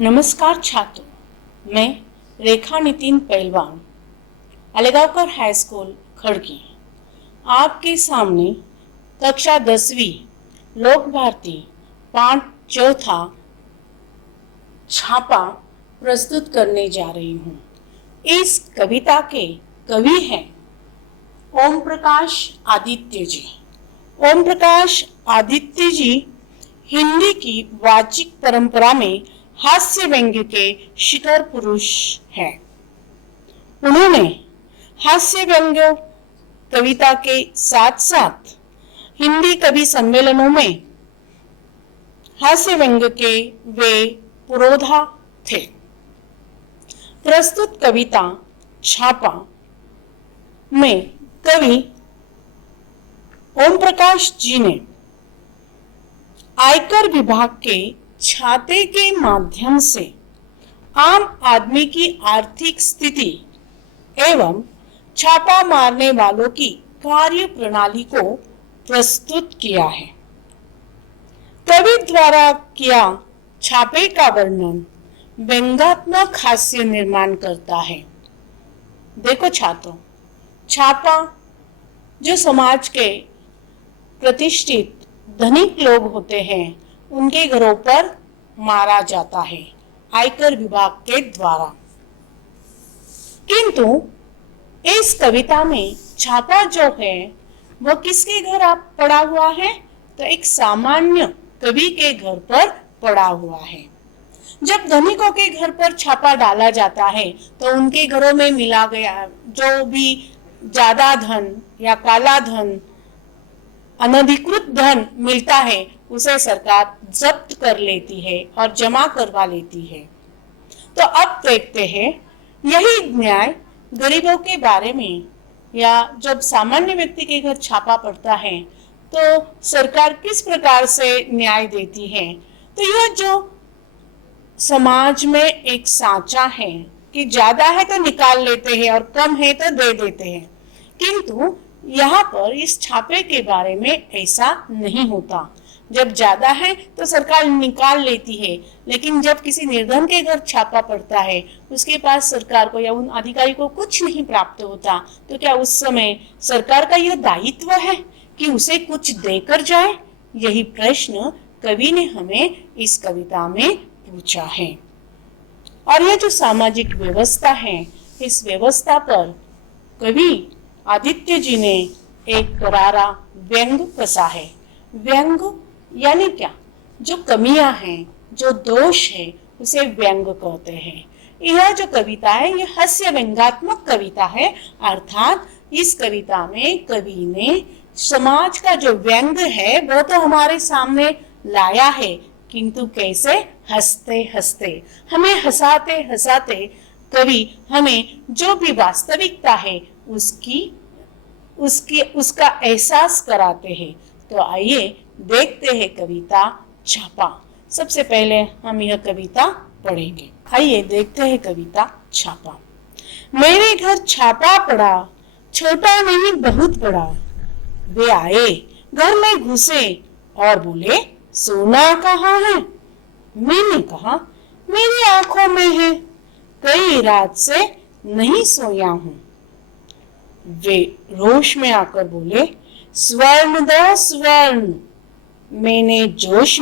नमस्कार छात्रों, मैं रेखा नितिन पहलवान, अलेगावकर हाई स्कूल खड़की, आपके सामने कक्षा 10वीं लोक भारती पाठ चौथा छापा प्रस्तुत करने जा रही हूँ। इस कविता के कवि हैं ओम प्रकाश आदित्य जी। ओम प्रकाश आदित्य जी हिंदी की वाचिक परंपरा में हास्य व्यंग्य के शिखर पुरुष हैं। उन्होंने हास्य व्यंग्य कविता के साथ साथ हिंदी कवि सम्मेलनों में हास्य व्यंग्य के वे पुरोधा थे। प्रस्तुत कविता छापा में कवि ओम प्रकाश जी ने आयकर विभाग के छाते के माध्यम से आम आदमी की आर्थिक स्थिति एवं छापा मारने वालों की कार्य प्रणाली को प्रस्तुत किया है। कवि द्वारा किया छापे का वर्णन व्यंग्यात्मक हास्य निर्माण करता है। देखो छात्रों, छापा जो समाज के प्रतिष्ठित धनिक लोग होते हैं उनके घरों पर मारा जाता है आयकर विभाग के द्वारा। किंतु इस कविता में छापा जो है वो किसके घर आप पड़ा हुआ है? तो एक सामान्य कवि के घर पर पड़ा हुआ है। जब धनिकों के घर पर छापा डाला जाता है तो उनके घरों में मिला गया जो भी ज्यादा धन या काला धन, अनधिकृत धन मिलता है उसे सरकार जब्त कर लेती है और जमा करवा लेती है। तो अब देखते हैं यही न्याय गरीबों के बारे में, या जब सामान्य व्यक्ति के घर छापा पड़ता है तो सरकार किस प्रकार से न्याय देती है। तो यह जो समाज में एक सांचा है कि ज्यादा है तो निकाल लेते हैं और कम है तो दे देते हैं, किंतु यहाँ पर इस छापे के बारे में ऐसा नहीं होता। जब ज्यादा है तो सरकार निकाल लेती है, लेकिन जब किसी निर्धन के घर छापा पड़ता है उसके पास सरकार को या उन अधिकारी को कुछ नहीं प्राप्त होता, तो क्या उस समय सरकार का यह दायित्व है कि उसे कुछ देकर जाए? यही प्रश्न कवि ने हमें इस कविता में पूछा है। और यह जो सामाजिक व्यवस्था है, इस व्यवस्था पर कवि आदित्य जी ने एक करारा व्यंग कसा है। व्यंग यानी क्या? जो कमियां हैं, जो दोष है, उसे व्यंग कहते हैं। यह जो कविता है ये हास्य व्यंग्यात्मक कविता है, अर्थात इस कविता में कवि ने समाज का जो व्यंग है वो तो हमारे सामने लाया है, किंतु कैसे? हंसते हंसते, हमें हंसाते हंसाते कवि हमें जो भी वास्तविकता है उसका एहसास कराते हैं। तो आइए देखते हैं कविता छापा। सबसे पहले हम यह कविता पढ़ेंगे। आइए देखते हैं कविता छापा। मेरे घर छापा पड़ा, छोटा नहीं बहुत बड़ा। वे आए, घर में घुसे और बोले, सोना कहाँ है? मैंने कहा, मेरी आंखों में है, कई रात से नहीं सोया हूं। वे रोष में आकर बोले, स्वर्ण दो स्वर्ण। मैंने जोश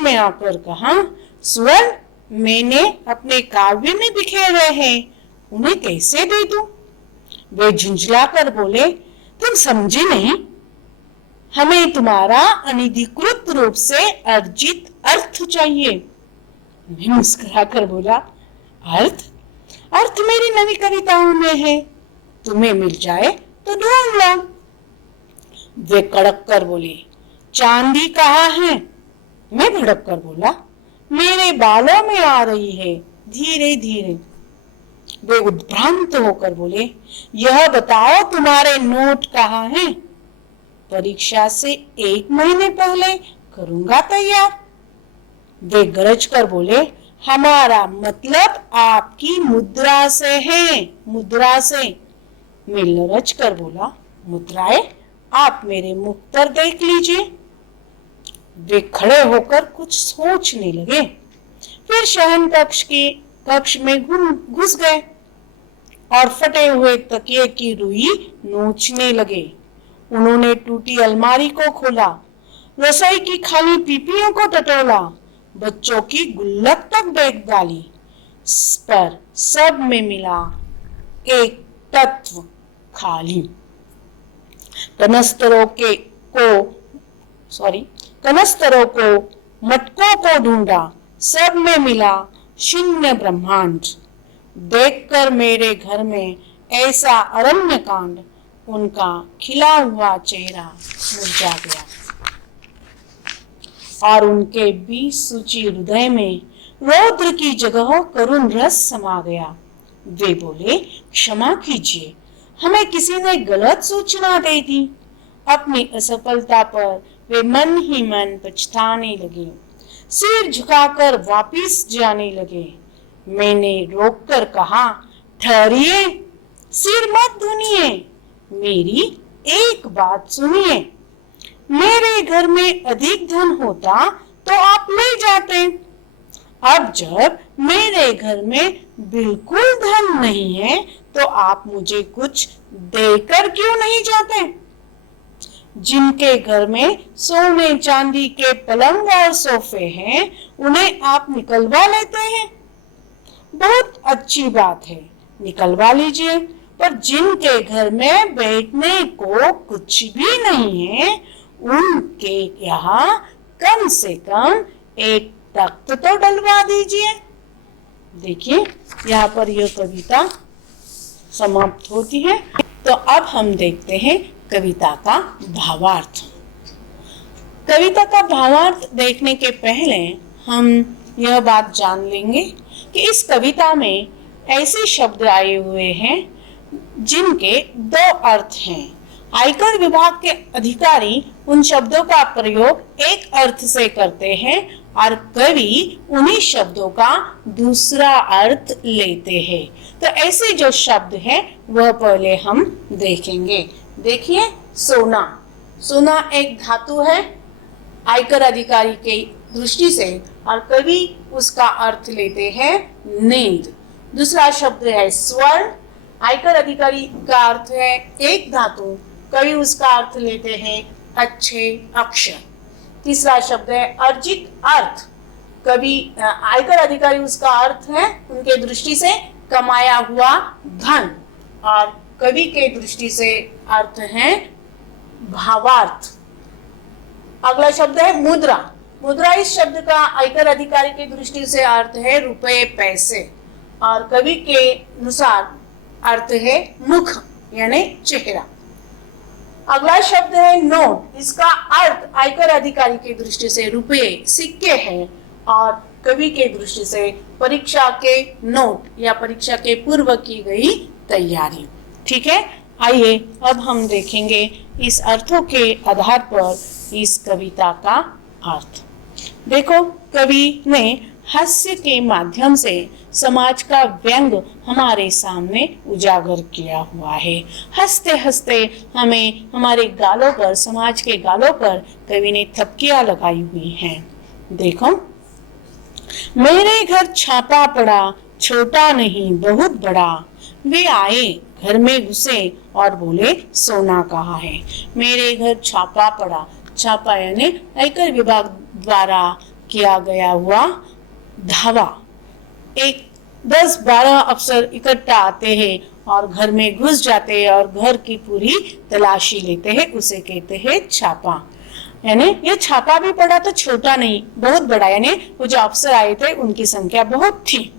में आकर कहा, स्वर्ण मैंने अपने काव्य में बिखेरे हैं, उन्हें कैसे दे दूं? वे झुंझलाकर बोले, तुम समझे नहीं, हमें तुम्हारा अनधिकृत रूप से अर्जित अर्थ चाहिए। मैं मुस्कुराकर बोला, अर्थ मेरी नवी कविताओं में है, तुम्हें मिल जाए तो ढूंढ लो। वे कड़क कर बोले, चांदी कहाँ है? मैं भड़क कर बोला, मेरे बालों में आ रही है, धीरे धीरे। वे उद्भ्रांत होकर बोले, यह बताओ तुम्हारे नोट कहाँ हैं? परीक्षा से 1 महीने पहले करूंगा तैयार। वे गरज कर बोले, हमारा मतलब आपकी मुद्रा से है, मुद्रा से। मैं लरज कर बोला, मुद्राएं? आप मेरे मुख पर देख लीजिए। वे खड़े होकर कुछ सोचने लगे, फिर शयन कक्ष में घुस गए और फटे हुए तकिए की रुई नोचने लगे। उन्होंने टूटी अलमारी को खोला, रसोई की खाली पीपियों को टटोला, बच्चों की गुल्लक तक देख डाली, पर सब में मिला एक तत्व खाली। कनस्तरों को मटकों को ढूंढा, सब में मिला शून्य ब्रह्मांड। देखकर मेरे घर में ऐसा अरण्य कांड, उनका खिला हुआ चेहरा मुरझा गया और उनके बीच सूची हृदय में रौद्र की जगह करुण रस समा गया। वे बोले, क्षमा कीजिए, हमें किसी ने गलत सूचना दे दी। अपनी असफलता पर वे मन ही मन पछताने लगे, सिर झुकाकर वापिस जाने लगे। मैंने रोककर कहा, ठहरिए, सिर मत धुनिए, मेरी एक बात सुनिए। मेरे घर में अधिक धन होता तो आप ले जाते। अब जब मेरे घर में बिल्कुल धन नहीं है तो आप मुझे कुछ देकर क्यों नहीं जाते? जिनके घर में सोने चांदी के पलंग और सोफे हैं, उन्हें आप निकलवा लेते हैं। बहुत अच्छी बात है, निकलवा लीजिए, पर जिनके घर में बैठने को कुछ भी नहीं है, उनके यहाँ कम से कम एक तख्त तो डलवा दीजिए। देखिए, यहाँ पर यह कविता समाप्त होती है। तो अब हम देखते हैं कविता का भावार्थ। कविता का भावार्थ देखने के पहले हम यह बात जान लेंगे कि इस कविता में ऐसे शब्द आए हुए हैं जिनके दो अर्थ हैं। आयकर विभाग के अधिकारी उन शब्दों का प्रयोग एक अर्थ से करते हैं और कवि उन्हीं शब्दों का दूसरा अर्थ लेते हैं। तो ऐसे जो शब्द हैं वह पहले हम देखेंगे। देखिए, सोना। सोना एक धातु है आयकर अधिकारी की दृष्टि से, और कवि उसका अर्थ लेते हैं नींद। दूसरा शब्द है स्वर्ण। आयकर अधिकारी का अर्थ है एक धातु, कवि उसका अर्थ लेते हैं अच्छे अक्षर। तीसरा शब्द है अर्जित अर्थ। कवि आयकर अधिकारी उसका अर्थ है उनके दृष्टि से कमाया हुआ धन, और कवि के दृष्टि से अर्थ है भावार्थ। अगला शब्द है मुद्रा। मुद्रा इस शब्द का आयकर अधिकारी की दृष्टि से अर्थ है रुपए पैसे, और कवि के अनुसार अर्थ है मुख यानी चेहरा। अगला शब्द है नोट। इसका अर्थ आयकर अधिकारी की दृष्टि से रुपए सिक्के हैं, और कवि के दृष्टि से परीक्षा के नोट या परीक्षा के पूर्व की गई तैयारी। ठीक है, आइए अब हम देखेंगे इस अर्थों के आधार पर इस कविता का अर्थ। देखो, कवि ने हास्य के माध्यम से समाज का व्यंग हमारे सामने उजागर किया हुआ है। हंसते हंसते हमें हमारे गालों पर, समाज के गालों पर कवि ने थपकियां लगाई हुई हैं। देखो, मेरे घर छापा पड़ा, छोटा नहीं बहुत बड़ा। वे आए, घर में घुसे और बोले, सोना कहाँ है? मेरे घर छापा पड़ा। छापा यानी आयकर विभाग द्वारा किया गया हुआ धावा। एक 10-12 अफसर इकट्ठा आते हैं और घर में घुस जाते हैं और घर की पूरी तलाशी लेते हैं, उसे कहते हैं छापा। यानी ये छापा भी पड़ा तो छोटा नहीं बहुत बड़ा, यानी वो जो अफसर आए थे उनकी संख्या बहुत थी।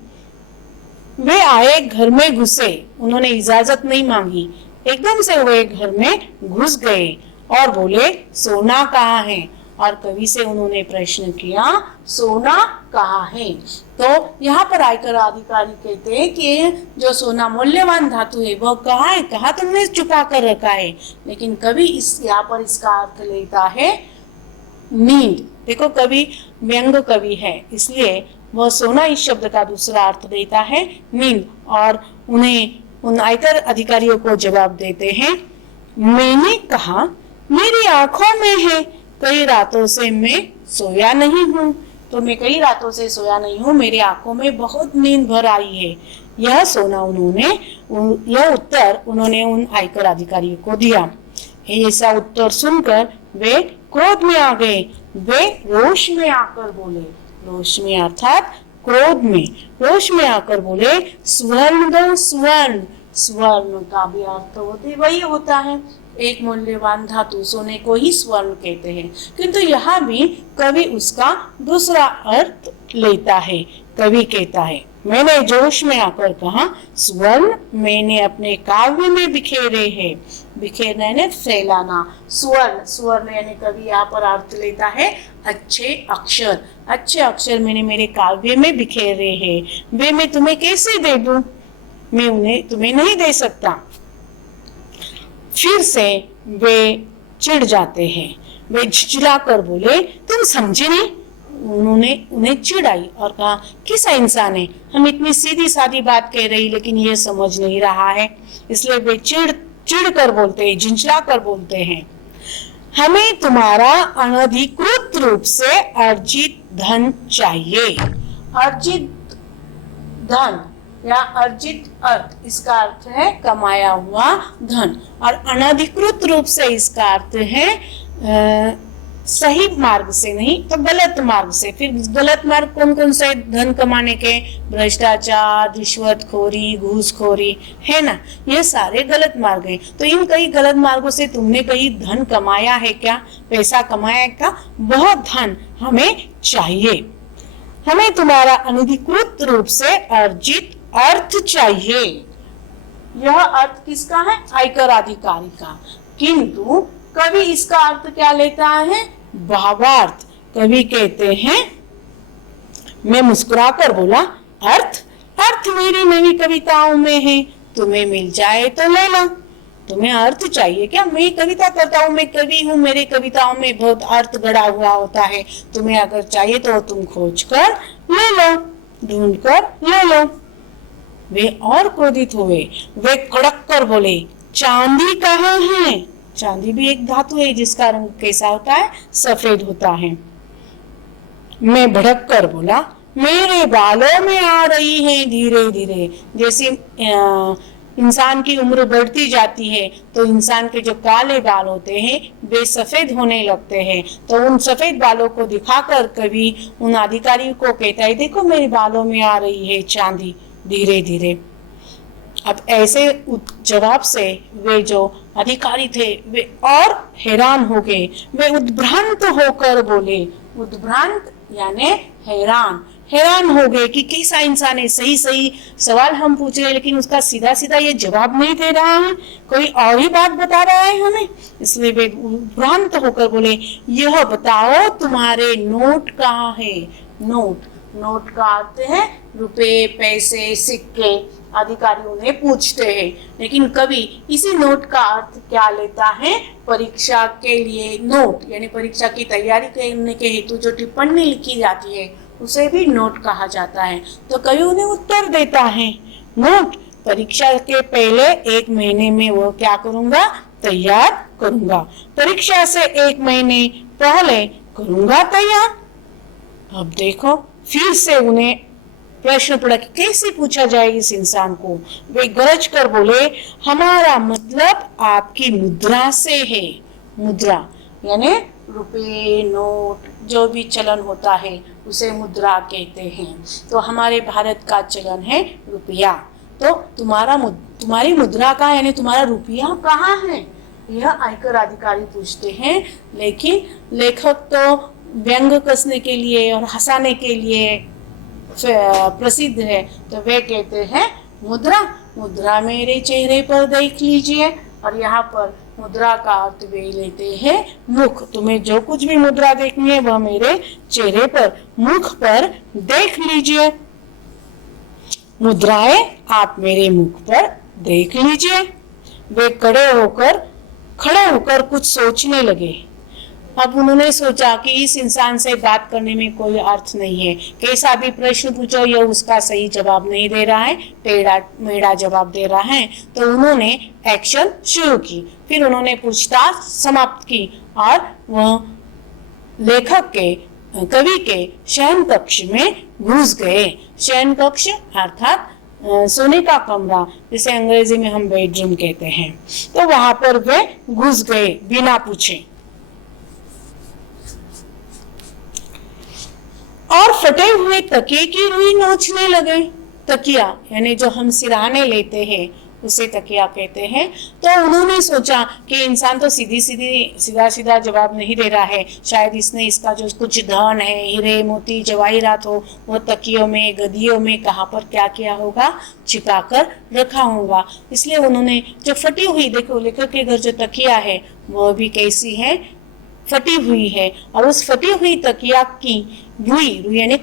वे आए, घर में घुसे, उन्होंने इजाजत नहीं मांगी, एकदम से वे घर में घुस गए और बोले, सोना कहाँ है? और कवि से उन्होंने प्रश्न किया, सोना कहाँ है? तो यहाँ पर आयकर अधिकारी कहते हैं कि जो सोना मूल्यवान धातु है वह कहाँ है, कहाँ तुमने छुपा कर रखा है? लेकिन कवि यहाँ पर इसका अर्थ लेता है नींद। देखो, कवि व्यंग कवि है, इसलिए वह सोना इस शब्द का दूसरा अर्थ देता है नींद, और उन्हें उन आयकर अधिकारियों को जवाब देते हैं, मैंने कहा मेरी आंखों में है, कई रातों से मैं सोया नहीं हूँ। तो मैं कई रातों से सोया नहीं हूँ, मेरी आंखों में बहुत नींद भर आई है। यह उत्तर उन्होंने उन आयकर अधिकारियों को दिया। ऐसा उत्तर सुनकर वे क्रोध में आ गए। वे रोष में आकर बोले, रोष में अर्थात क्रोध में, रोष में आकर बोले, स्वर्ण दो स्वर्ण। स्वर्ण का भी अर्थ होते वही होता है, एक मूल्यवान धातु, सोने को ही स्वर्ण कहते हैं। किंतु यहाँ भी कवि उसका दूसरा अर्थ लेता है। कवि कहता है, मैंने जोश में आकर कहा, स्वर्ण मैंने अपने काव्य में बिखेरे हैं। बिखेरना यानी फैलाना। स्वर्ण, स्वर्ण यानी कवि यहाँ पर अर्थ लेता है अच्छे अक्षर। अच्छे अक्षर मैंने मेरे काव्य में बिखेरे हैं, वे मैं तुम्हें कैसे दे दूं? मैं उन्हें तुम्हें नहीं दे सकता। फिर से वे चिढ़ जाते हैं। वे झिझला कर बोले, तुम समझे नहीं? उन्होंने उन्हें चिढ़ाई और कहा, कैसा इंसान है, हम इतनी सीधी सादी बात कह रही लेकिन ये समझ नहीं रहा है। इसलिए वे चिढ़ कर बोलते हैं, झिझला कर बोलते हैं, हमें तुम्हारा अनधिकृत रूप से अर्जित धन चाहिए। अर्जित धन या अर्जित अर्थ, इसका अर्थ है कमाया हुआ धन, और अनधिकृत रूप से इसका अर्थ है सही मार्ग से नहीं तो गलत मार्ग से। फिर गलत मार्ग कौन कौन से धन कमाने के? भ्रष्टाचार, रिश्वतखोरी, घूसखोरी, है ना, ये सारे गलत मार्ग हैं। तो इन कई गलत मार्गों से तुमने कहीं धन कमाया है क्या? पैसा कमाया है क्या? बहुत धन हमें चाहिए। हमें तुम्हारा अनधिकृत रूप से अर्जित अर्थ चाहिए। यह अर्थ किसका है? आयकर अधिकारी का। किंतु कवि इसका अर्थ क्या लेता है? भावार्थ। कवि कहते हैं, मैं मुस्कुराकर बोला, अर्थ अर्थ मेरी नवी कविताओं में है, तुम्हें मिल जाए तो ले लो। तुम्हें अर्थ चाहिए क्या? मैं कविता करता हूँ, मैं कवि हूँ, मेरे कविताओं में बहुत अर्थ गड़ा हुआ होता है। तुम्हें अगर चाहिए तो तुम खोज कर ले लो, ढूंढ कर ले लो। वे और क्रोधित हुए। वे कड़क कर बोले, चांदी कहाँ है? चांदी भी एक धातु है जिसका रंग कैसा होता है? सफेद होता है। मैं भड़क कर बोला, मेरे बालों में आ रही है धीरे धीरे। जैसे इंसान की उम्र बढ़ती जाती है तो इंसान के जो काले बाल होते हैं वे सफेद होने लगते हैं। तो उन सफेद बालों को दिखाकर कवि उन अधिकारियों को कहता है, देखो मेरे बालों में आ रही है चांदी धीरे धीरे। अब ऐसे जवाब से वे जो अधिकारी थे वे और हैरान हो गए। वे उद्भ्रांत होकर बोले, उद्भ्रांत यानी हैरान, हैरान हो गए कि कैसा इंसान है। सही सही सवाल हम पूछ रहे हैं लेकिन उसका सीधा सीधा ये जवाब नहीं दे रहा है, कोई और ही बात बता रहा है हमें। इसलिए वे उद्भ्रांत होकर बोले, यह बताओ तुम्हारे नोट कहाँ है? नोट, नोट का अर्थ है रुपए, पैसे, सिक्के। अधिकारी उन्हें पूछते हैं, लेकिन कवि इसी नोट का अर्थ क्या लेता है? परीक्षा के लिए नोट, यानी परीक्षा की तैयारी करने के हेतु जो टिप्पणी लिखी जाती है उसे भी नोट कहा जाता है। तो कवि उन्हें उत्तर देता है, नोट परीक्षा के पहले 1 महीने में वो क्या करूंगा? तैयार करूंगा। परीक्षा से 1 महीने पहले करूंगा तैयार। अब देखो फिर से उन्हें प्रश्न पड़ा कि कैसे पूछा जाए इस इंसान को। वे गरज कर बोले, हमारा मतलब आपकी मुद्रा से है। मुद्रा यानी रुपए, नोट, जो भी चलन होता है उसे मुद्रा कहते हैं। तो हमारे भारत का चलन है रुपया। तो तुम्हारी मुद्रा का यानी तुम्हारा रुपया कहाँ है? यह आयकर अधिकारी पूछते हैं। लेकिन लेखक तो व्यंग कसने के लिए और हंसाने के लिए प्रसिद्ध है, तो वे कहते हैं मुद्रा, मुद्रा मेरे चेहरे पर देख लीजिए। और यहाँ पर मुद्रा का अर्थ वे लेते हैं मुख। तुम्हें जो कुछ भी मुद्रा देखनी है वह मेरे चेहरे पर, मुख पर देख लीजिए। मुद्राएं आप मेरे मुख पर देख लीजिए। वे खड़े होकर कुछ सोचने लगे। अब उन्होंने सोचा कि इस इंसान से बात करने में कोई अर्थ नहीं है, कैसा भी प्रश्न पूछो यह उसका सही जवाब नहीं दे रहा है, टेढ़ा मेढ़ा जवाब दे रहा है। तो उन्होंने एक्शन शुरू की। फिर उन्होंने पूछताछ समाप्त की और वह लेखक के कवि के शयन कक्ष में घुस गए। शयन कक्ष अर्थात सोने का कमरा, जिसे अंग्रेजी में हम बेडरूम कहते हैं, तो वहां पर वे घुस गए बिना पूछे और फटे हुए तकिए की रुई नोचने लगे। तकिया यानी जो हम सिरहाने लेते हैं उसे तकिया कहते हैं। तो उन्होंने सोचा कि इंसान तो सीधा सीधा जवाब नहीं दे रहा है, शायद इसने इसका जो कुछ धन है, हीरे मोती जवाहिरात हो, वो तकियों में गद्दियों में कहाँ पर क्या किया होगा, छिपा कर रखा होगा। इसलिए उन्होंने जो फटी हुई, देखो लेखक के घर जो तकिया है वो भी कैसी है, फटी हुई है, और उस फटी हुई तकिया की रुई यानी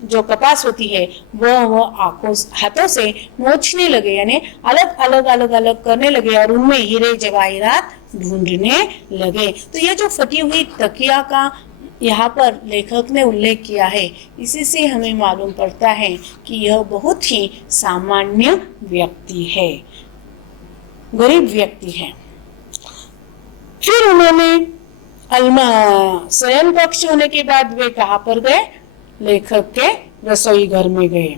जो कपास होती है वो हाथों से नोचने लगे, यानी अलग अलग करने लगे और उनमें हीरे जवाहिरात ढूंढने लगे। तो ये जो फटी हुई तकिया का यहाँ पर लेखक ने उल्लेख किया है, इसी से हमें मालूम पड़ता है कि यह बहुत ही सामान्य व्यक्ति है, गरीब व्यक्ति है। फिर उन्होंने शयन कक्ष होने के बाद वे कहाँ पर गए, लेखक के रसोई घर में गए।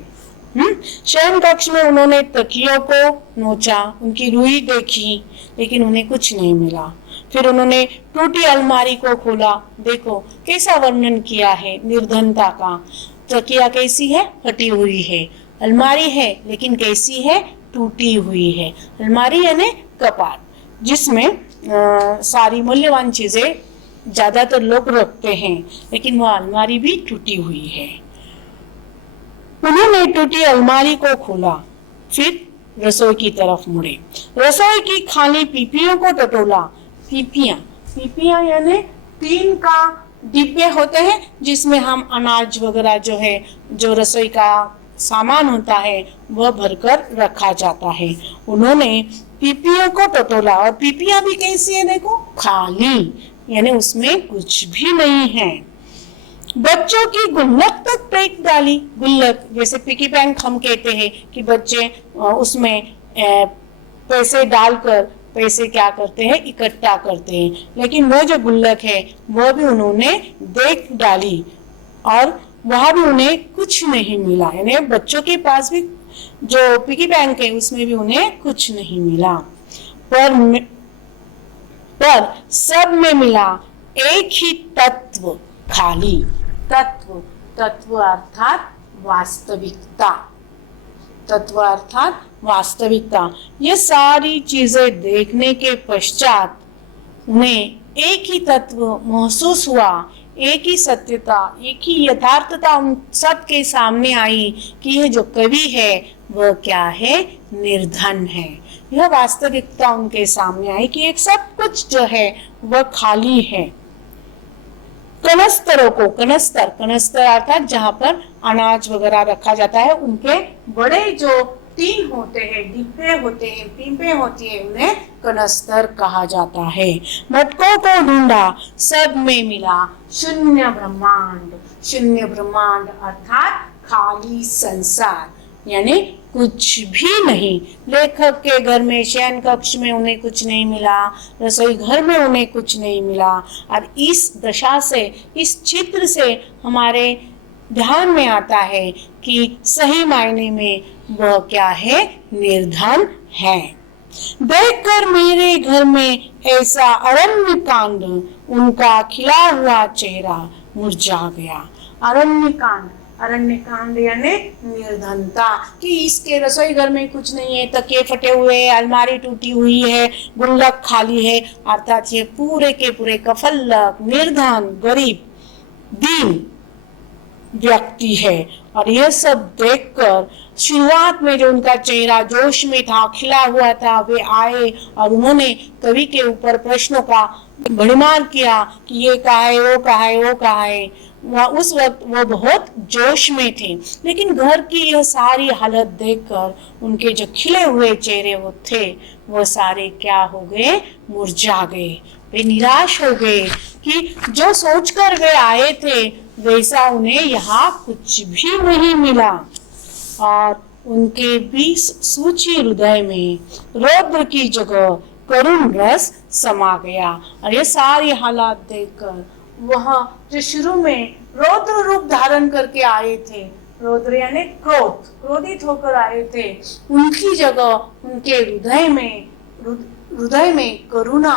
शयन कक्ष में उन्होंने तकियों को नोचा, उनकी रुई देखी, लेकिन उन्हें कुछ नहीं मिला। फिर उन्होंने टूटी अलमारी को खोला, देखो कैसा वर्णन किया है निर्धनता का। तकिया कैसी है, फटी हुई है, अलमारी है लेकिन कैसी है, टूटी हुई है। अलमारी यानी कपाट, जिसमें सारी मूल्यवान चीजें ज्यादातर लोग रखते हैं, लेकिन वह अलमारी भी टूटी हुई है। उन्होंने टूटी अलमारी को खोला, फिर रसोई की तरफ मुड़े, रसोई की खाली पीपियों को टटोला। पीपियां यानी टीन का डिब्बे होते हैं जिसमें हम अनाज वगैरह जो है, जो रसोई का सामान होता है वह भरकर रखा जाता है। उन्होंने पीपियों को टटोला, और पीपियां भी कैसी है, देखो खाली, यानी उसमें कुछ भी नहीं है। बच्चों की गुल्लक तक फेंक डाली। गुल्लक जैसे पिगी बैंक हम कहते हैं कि बच्चे उसमें पैसे डालकर पैसे क्या करते हैं, इकट्ठा करते हैं, लेकिन वो जो गुल्लक है वो भी उन्होंने देख डाली और वहां भी उन्हें कुछ नहीं मिला। यानी बच्चों के पास भी जो पिगी बैंक है उसमें भी उन्हें कुछ नहीं मिला। पर सब में मिला एक ही तत्व, खाली। तत्व अर्थात वास्तविकता, तत्व अर्थात वास्तविकता। ये सारी चीजें देखने के पश्चात उन्हें एक ही तत्व महसूस हुआ, एक ही सत्यता, एक ही यथार्थता उन सब के सामने आई कि यह जो कवि है वह क्या है, निर्धन है। यह वास्तविकता उनके सामने आई कि एक सब कुछ जो है वह खाली है। कनस्तर अर्थात जहाँ पर अनाज वगैरह रखा जाता है, उनके बड़े जो टीन होते हैं, डिब्बे होते हैं, पीपे होती है, उन्हें कनस्तर कहा जाता है। मटकों को ढूंढा, सब में मिला शून्य ब्रह्मांड अर्थात खाली संसार, यानी कुछ भी नहीं। लेखक के घर में शयन कक्ष में उन्हें कुछ नहीं मिला, रसोई घर में उन्हें कुछ नहीं मिला। और इस दशा से, इस चित्र से हमारे ध्यान में आता है कि सही मायने में वह क्या है, निर्धन है। देखकर मेरे घर में ऐसा अरण्य कांड, उनका खिला हुआ चेहरा मुरझा गया। अरण्य कांड यानी निर्धनता, कि इसके रसोई घर में कुछ नहीं है, तकिए फटे हुए हैं, अलमारी टूटी हुई है, गुल्लक खाली है, अर्थात ये पूरे के पूरे कफल्लक, निर्धन, गरीब, दीन व्यक्ति है। और यह सब देखकर शुरुआत में जो उनका चेहरा जोश में था, खिला हुआ था, वे आए और उन्होंने कवि के ऊपर प्रश्नों का भड़ीमार किया कि ये कहाँ है, वो कहाँ है, वो कहाँ है। उस वक्त वो बहुत जोश में थे, लेकिन घर की यह सारी हालत देखकर उनके जो खिले हुए चेहरे वो थे, वो सारे क्या हो गए, मुरझा गए। वे निराश हो गए कि जो सोचकर वे आए थे वैसा उन्हें यहाँ कुछ भी नहीं मिला। और उनके बीच सूची हृदय में रौद्र की जगह करुण रस समा गया। और ये सारी हालात देखकर वह जो शुरू में रौद्र रूप धारण करके आए थे, रौद्र यानी क्रोधित होकर आए थे, उनकी जगह उनके हृदय में करुणा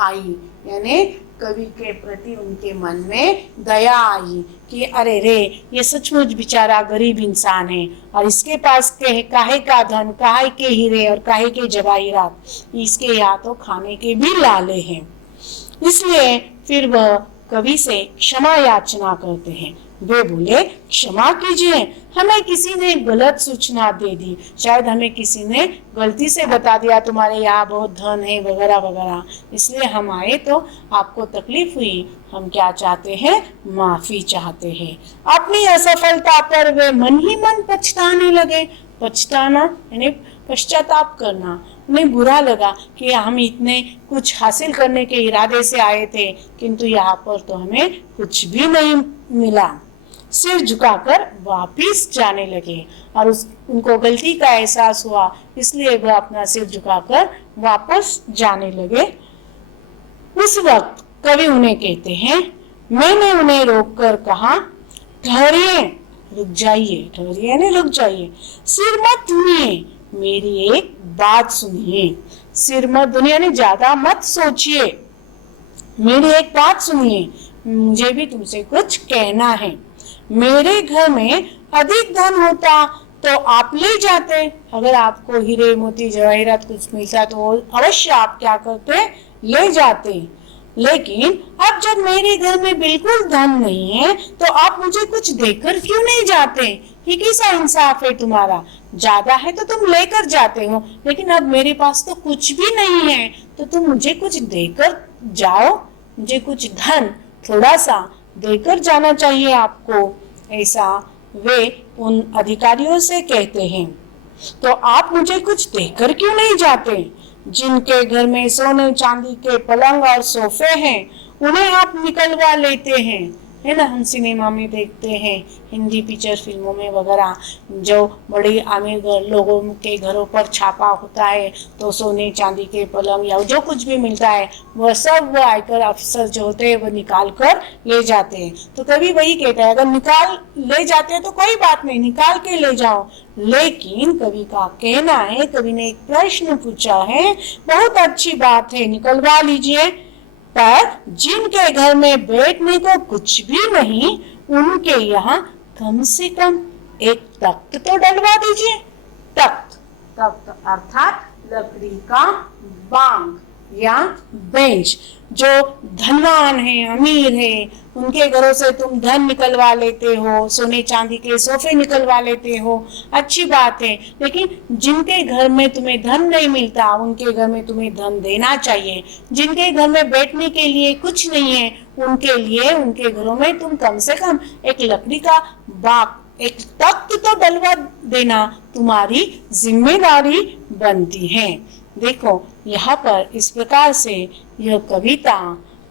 आई, यानी कवि के प्रति उनके मन में दया आई कि अरे रे, ये सचमुच बेचारा गरीब इंसान है और इसके पास काहे का धन, काहे के हीरे और काहे के जवाहिरात, इसके यहाँ तो खाने के भी लाले हैं। इसलिए फिर वह कवि से क्षमा याचना करते हैं। वे बोले, क्षमा कीजिए, हमें किसी ने गलत सूचना दे दी, शायद हमें किसी ने गलती से बता दिया तुम्हारे यहाँ बहुत धन है वगैरह वगैरह, इसलिए हम आए तो आपको तकलीफ हुई, हम क्या चाहते हैं, माफी चाहते हैं। अपनी असफलता पर वे मन ही मन पछताने लगे। पछताना यानी पश्चाताप करना। उन्हें बुरा लगा कि हम इतने कुछ हासिल करने के इरादे से आए थे, किंतु यहाँ पर तो हमें कुछ भी नहीं मिला। सिर झुकाकर वापिस जाने लगे और उनको गलती का एहसास हुआ, इसलिए वह अपना सिर झुकाकर वापस जाने लगे। उस वक्त कवि उन्हें कहते हैं, मैंने उन्हें रोककर कहा, ठहरिए, रुक जाइए, ठहरिए यानी रुक जाइए, सिर मत धुनिए, मेरी एक बात सुनिए। सिर मत धुनिए यानी ज्यादा मत सोचिए, मेरी एक बात सुनिए, मुझे भी तुमसे कुछ कहना है। मेरे घर में अधिक धन होता तो आप ले जाते, अगर आपको हीरे मोती जवाहिरात कुछ मिलता तो अवश्य आप क्या करते, ले जाते। लेकिन अब जब मेरे घर में बिल्कुल धन नहीं है तो आप मुझे कुछ देकर क्यों नहीं जाते? ये कैसा इंसाफ है तुम्हारा? ज्यादा है तो तुम लेकर जाते हो, लेकिन अब मेरे पास तो कुछ भी नहीं है तो तुम मुझे कुछ देकर जाओ, मुझे कुछ धन थोड़ा सा देकर जाना चाहिए आपको, ऐसा वे उन अधिकारियों से कहते हैं। तो आप मुझे कुछ देकर क्यों नहीं जाते? जिनके घर में सोने चांदी के पलंग और सोफे हैं उन्हें आप निकलवा लेते हैं, है ना। हम सिनेमा में देखते हैं, हिंदी पिक्चर फिल्मों में वगैरह, जो बड़े अमीर लोगों के घरों पर छापा होता है तो सोने चांदी के पलंग या जो कुछ भी मिलता है वह सब वो आयकर अफसर जो होते हैं वो निकाल कर ले जाते हैं। तो कभी वही कहता है, अगर निकाल ले जाते हैं तो कोई बात नहीं, निकाल के ले जाओ। लेकिन कवि का कहना है, कवि ने एक प्रश्न पूछा है, बहुत अच्छी बात है, निकलवा लीजिए, पर जिनके घर में बैठने को कुछ भी नहीं उनके यहाँ कम से कम एक तख्त तो डलवा दीजिए। तख्त अर्थात लकड़ी का बांग या बेंच। जो धनवान है, अमीर है, उनके घरों से तुम धन निकलवा लेते हो, सोने चांदी के सोफे निकलवा लेते हो, अच्छी बात है। लेकिन जिनके घर में तुम्हें धन नहीं मिलता उनके घर में तुम्हें धन देना चाहिए। जिनके घर में बैठने के लिए कुछ नहीं है उनके लिए उनके घरों में तुम कम से कम एक लकड़ी का बाग, एक तख्त तो डलवा देना तुम्हारी जिम्मेदारी बनती है। देखो यहाँ पर इस प्रकार से यह कविता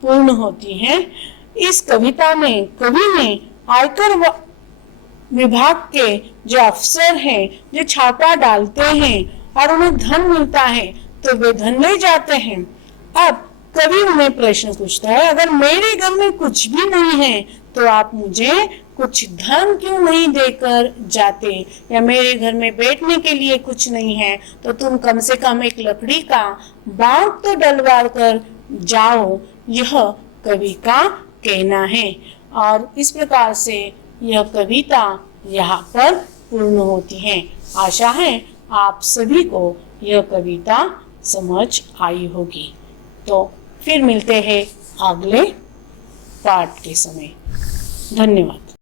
पूर्ण होती है। इस कविता में कवि ने आयकर विभाग के जो अफसर हैं, जो छापा डालते हैं और उन्हें धन मिलता है तो वे धन ले जाते हैं। अब कवि उन्हें प्रश्न पूछता है, अगर मेरे घर में कुछ भी नहीं है तो आप मुझे कुछ धन क्यों नहीं देकर जाते, या मेरे घर में बैठने के लिए कुछ नहीं है तो तुम कम से कम एक लकड़ी का बांग तो डलवा कर जाओ। यह कवि का कहना है और इस प्रकार से यह कविता यहाँ पर पूर्ण होती है। आशा है आप सभी को यह कविता समझ आई होगी। तो फिर मिलते हैं अगले पाठ के समय। धन्यवाद।